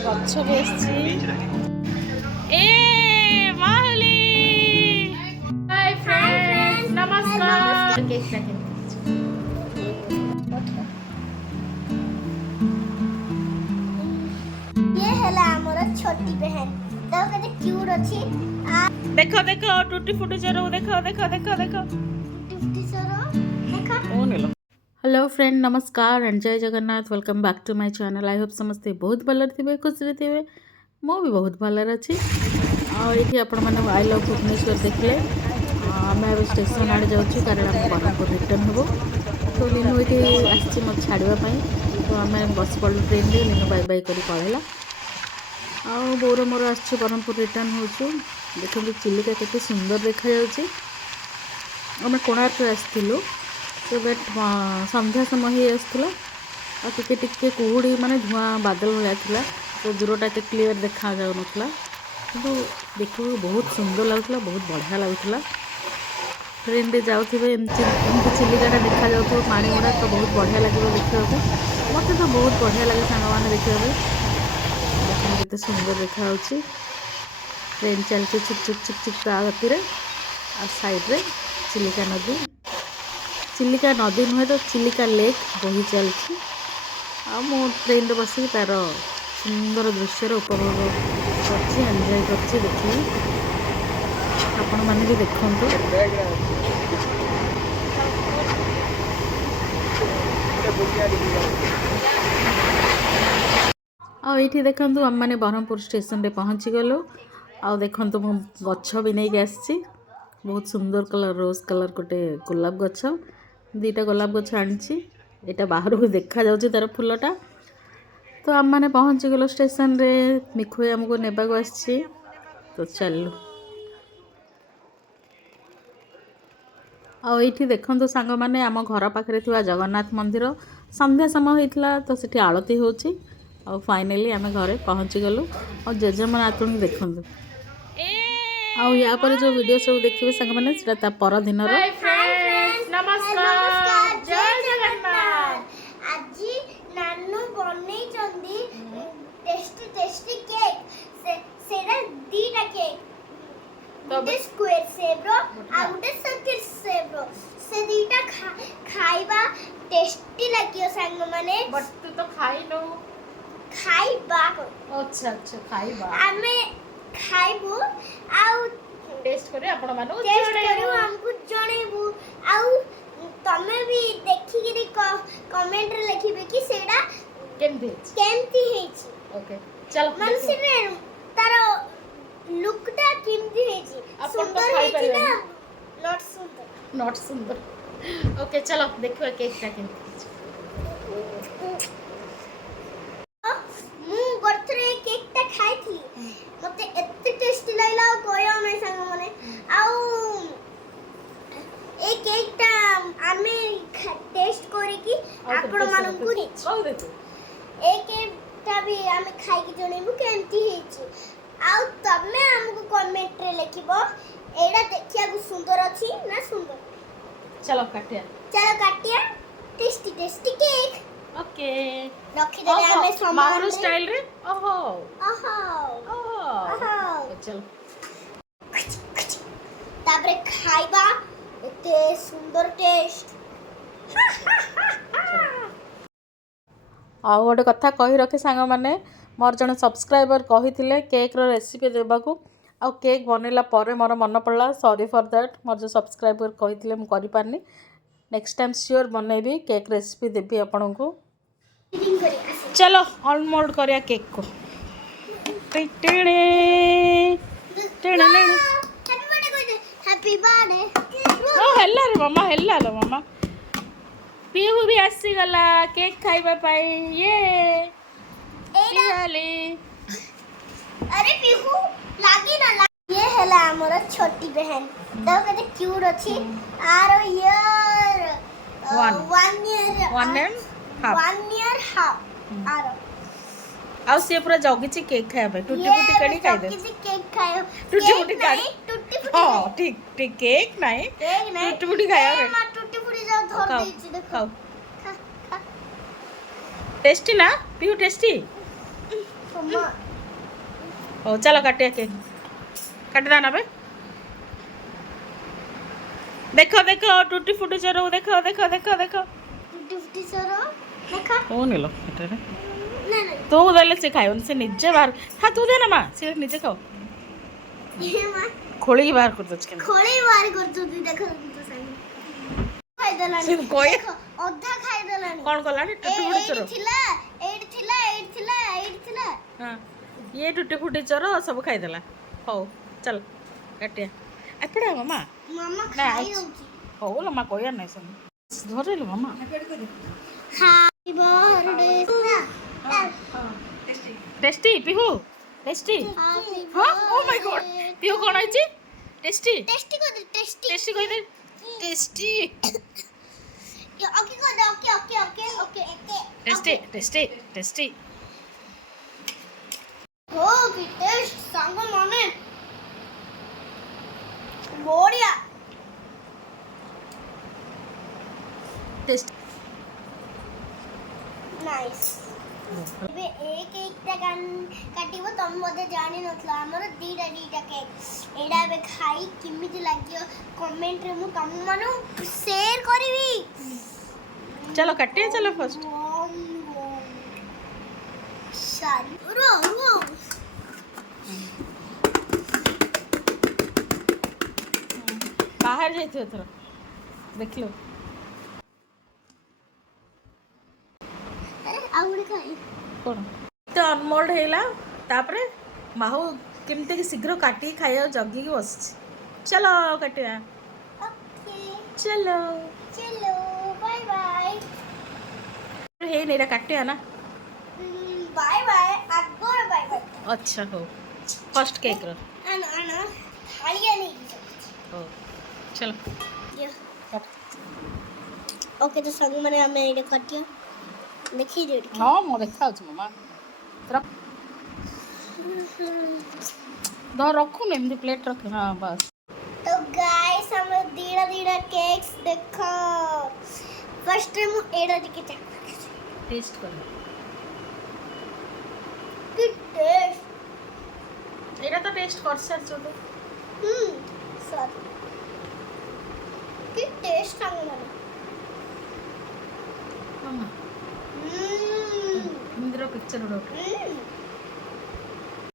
ଗଛ ବି ଆସିଛି। ଏ ମାହଲି high friends ନମସ୍କାର। କେକ୍ ଟା ये हैला हमर छोटी बहन तो कते क्यूट अछि देखो देखो टूटी फुटी जरो देखो देखो देखो देखो टूटी सरो देखा ओ नेलो। हेलो फ्रेंड नमस्कार एंड जय Jagannath welcome back to my channel. I hope समस्ते बहुत भल थे खुश थे मु भी बहुत भल अच्छी। आईटी आपण मैंने आई लव भुवनेश्वर देखले आम अब स्टेशन आड़े जाऊँ कारण आम ब्रह्मपुर रिटर्न हेबो। तो लीनु ये आसी मत छाड़ापी तो आम बस पड़ू ट्रेन रे लीनु बाय बाय कर पलैला आउर मोर आस ब्रह्मपुर रिटर्न हो। देखते चिलिका केते सुंदर देखा आम कोणार्क आसलु तो बेट संध्या समय ही आसला टिके कुहुड़ी माने धुआं बादल भाया था तो दूरटा एत क्लीयर देखा जाऊन कि देखो बहुत सुंदर लगुला बहुत बढ़िया लगुला। ट्रेन रे जाऊे एमती चिलिकाटा देखा जाऊ पानी गुड़ा तो बहुत बढ़िया लगे देखा मत तो बहुत बढ़िया लगे सांग मैंने देखा देखते सुंदर देखा ट्रेन चलती चुक चुक चुक चुक गति आ साइड रे चिलिका नदी नुहे तो चिलिका लेक बही चलती ट्रेन रे बस तार सुंदर दृश्य उपभोग कर एंजॉय कर देखिए आपण मैंने भी देखु। आईठी देखु आम मैंने ब्रह्मपुर स्टेशन रे पहुँची गलु आ देखु मु गछ भी नहीं आसी बहुत सुंदर कलर रोज कलर गोटे गोलाप गछ दीटा गोलाप गछ आनी यहाँ बाहर को देखा जाऊँ तार फूलटा। तो आम मैंने पहुँची गलु स्टेशन रे मिखु आमको नेबाक आसी तो चलु आईठी देखु सांग मैंने आम घर पाखे जगन्नाथ मंदिर संध्या समय होता तो सीठी आलती होची और फाइनली आम घरे पहुँची गलु और जेजेमा नातुणी देखु या पर जो वीडियो सब देखिए सांग मैंने सेटा पर दिन नमस्कार जय जगन्नाथ आज नानू बनै चंदी टेस्टी टेस्टी केक सेरा दीटा केक गोटे स्क्वायर शेप रो आ गोटे सर्किल शेप रो से दीटा खाइबा टेस्टी लागियो सांग माने बट तू तो खाई नो खाइबा अच्छा अच्छा खाइबा आमे खाइबू आउ टेस्ट करे आपण मानु टेस्ट करू हमकु जणेबू आउ तमे भी देखि गिरी कमेंट रे लिखिबे कि सेडा केमती हेछि। ओके चल मनसी रे तारो लुकटा केमती हेछि सुंदर हेछि ना नॉट सुंदर ओके चलो देखो केक टा केमती मु बर्थडे केक टा खाइथी मते एते टेस्टी लागला कोयो नै संग मने आउ ए केक टा आमे टेस्ट करी कि आपण मानकु दिछि ए केक टा भी आमे खाइ कि जणेबु केमती हेछि आउ तमे हमकु कमेंट रे लिखिबो एडा देखिया को सुंदर अछि ना सुंदर। चलो काटिया टेस्टी टेस्टी केक ओके रखी देले आमे मारो स्टाइल रे ओहो चलो तापरे खाइबा एते सुंदर टेस्ट आ गोटे कथा कही रखे सांग मैंने मोर जन सब्सक्राइबर कही केक रो रेसिपी देबाकू आ केक बनैला परे मोर मन पड़ला सॉरी फॉर दैट मोर जो सब्सक्राइबर कही मु करि पारनी नेक्स्ट टाइम श्योर बनैबी केक रेसिपी देबी आपन को। चलो अनमोल्ड करिया केक को हैप्पी बर्थडे ओ हेला रे मामा पीहू भी आसी गला केक खाइबा पाई ये अरे पीहू लागी ना ये हैला हमर छोटी बहन तो कते क्यूट अछि आरो ईयर 1 ईयर हाफ आरो आउ से पूरा जगिची केक खाइबा टूटी फूटी कड़ी खाइ दे केक खायो टूटी फूटी काड़ी टूटी फूटी हां ठीक ठीक केक नहीं टूटी फूटी खायो रे मां टूटी फूटी जाओ धर देछि देखो टेस्टी ना पीहू टेस्टी मम्मा हो चलो काटिया केक काट दाना बे देखो देखो टूटी फुटी चोर देखो देखो देखो देखो टुटी सरो देखा हो निलो एटारे ना ना तू देले से खाइबन से निजे बाहर हाँ तू दे ना माँ से निजे खाओ ये मां खोली की बाहर कर दच के खोले बार करतुती देखो तो साइड खाइ देलानी से कोई देखो अधा खाइ देलानी कौन कलानी टूटी फुटी चोर एड थिला हाँ ये टूटी फुटी चोर सब खाई देला हो चल काटिया एपड़ा मामा मामा ना, खाइ होची हो लो माँ कोई नहीं सुन धरे लो मामा happy birthday tasty Pihu tasty हाँ ओ माय गॉड पीहू कौन है जी टेस्टी टेस्टी को दे टेस्टी टेस्टी कोई दे टेस्टी ओके को दे ओके टेस्टी टेस्टी टेस्टी हो की टेस्ट सांगो माने बढ़िया टेस्ट नाइस ଏବେ ଏ କେकଟା କାଟିବ ତମେ ବୋଧେ ଜାଣିନଥିଲ ଆମର ଦିଟା କେକ୍ ଏଇଟା ଏବେ ଖାଇ କେମିତି ଲାଗିବ କମେଣ୍ଟରେ ମୁଁ ତମମାନଙ୍କୁ ସେୟାର କରିବି चलो काटिया चलो फर्स्ट सारी रो बाहर जाइए थोड़ा देख लो अरे आउड़े खाई कौन तो अनमोल्ड हैला तापरे माहू केमते कि शीघ्र काटी खाया जगी की बस चलो काटिया ओके चलो चलो बाय बाय हे नेरा काटिया ना बाय बाय आगोर बाय बाय अच्छा हो फर्स्ट केक रो आना थालिया नहीं हो चलो ये काट ओके तो संग मैंने हमें ये काटिया देखिए रेड हाँ मैं देखा छु मामा रख दो रखू ने एमती प्लेट रख हाँ बस तो गाइस हम धीरे केक्स देखो फर्स्ट टाइम एडा दिखे चख टेस्ट कर कि टेस्ट एटा तो टेस्ट कर सर छोटो सॉरी कि टेस्ट संग मैंने मामा इंद्र पिक्चर उड़ो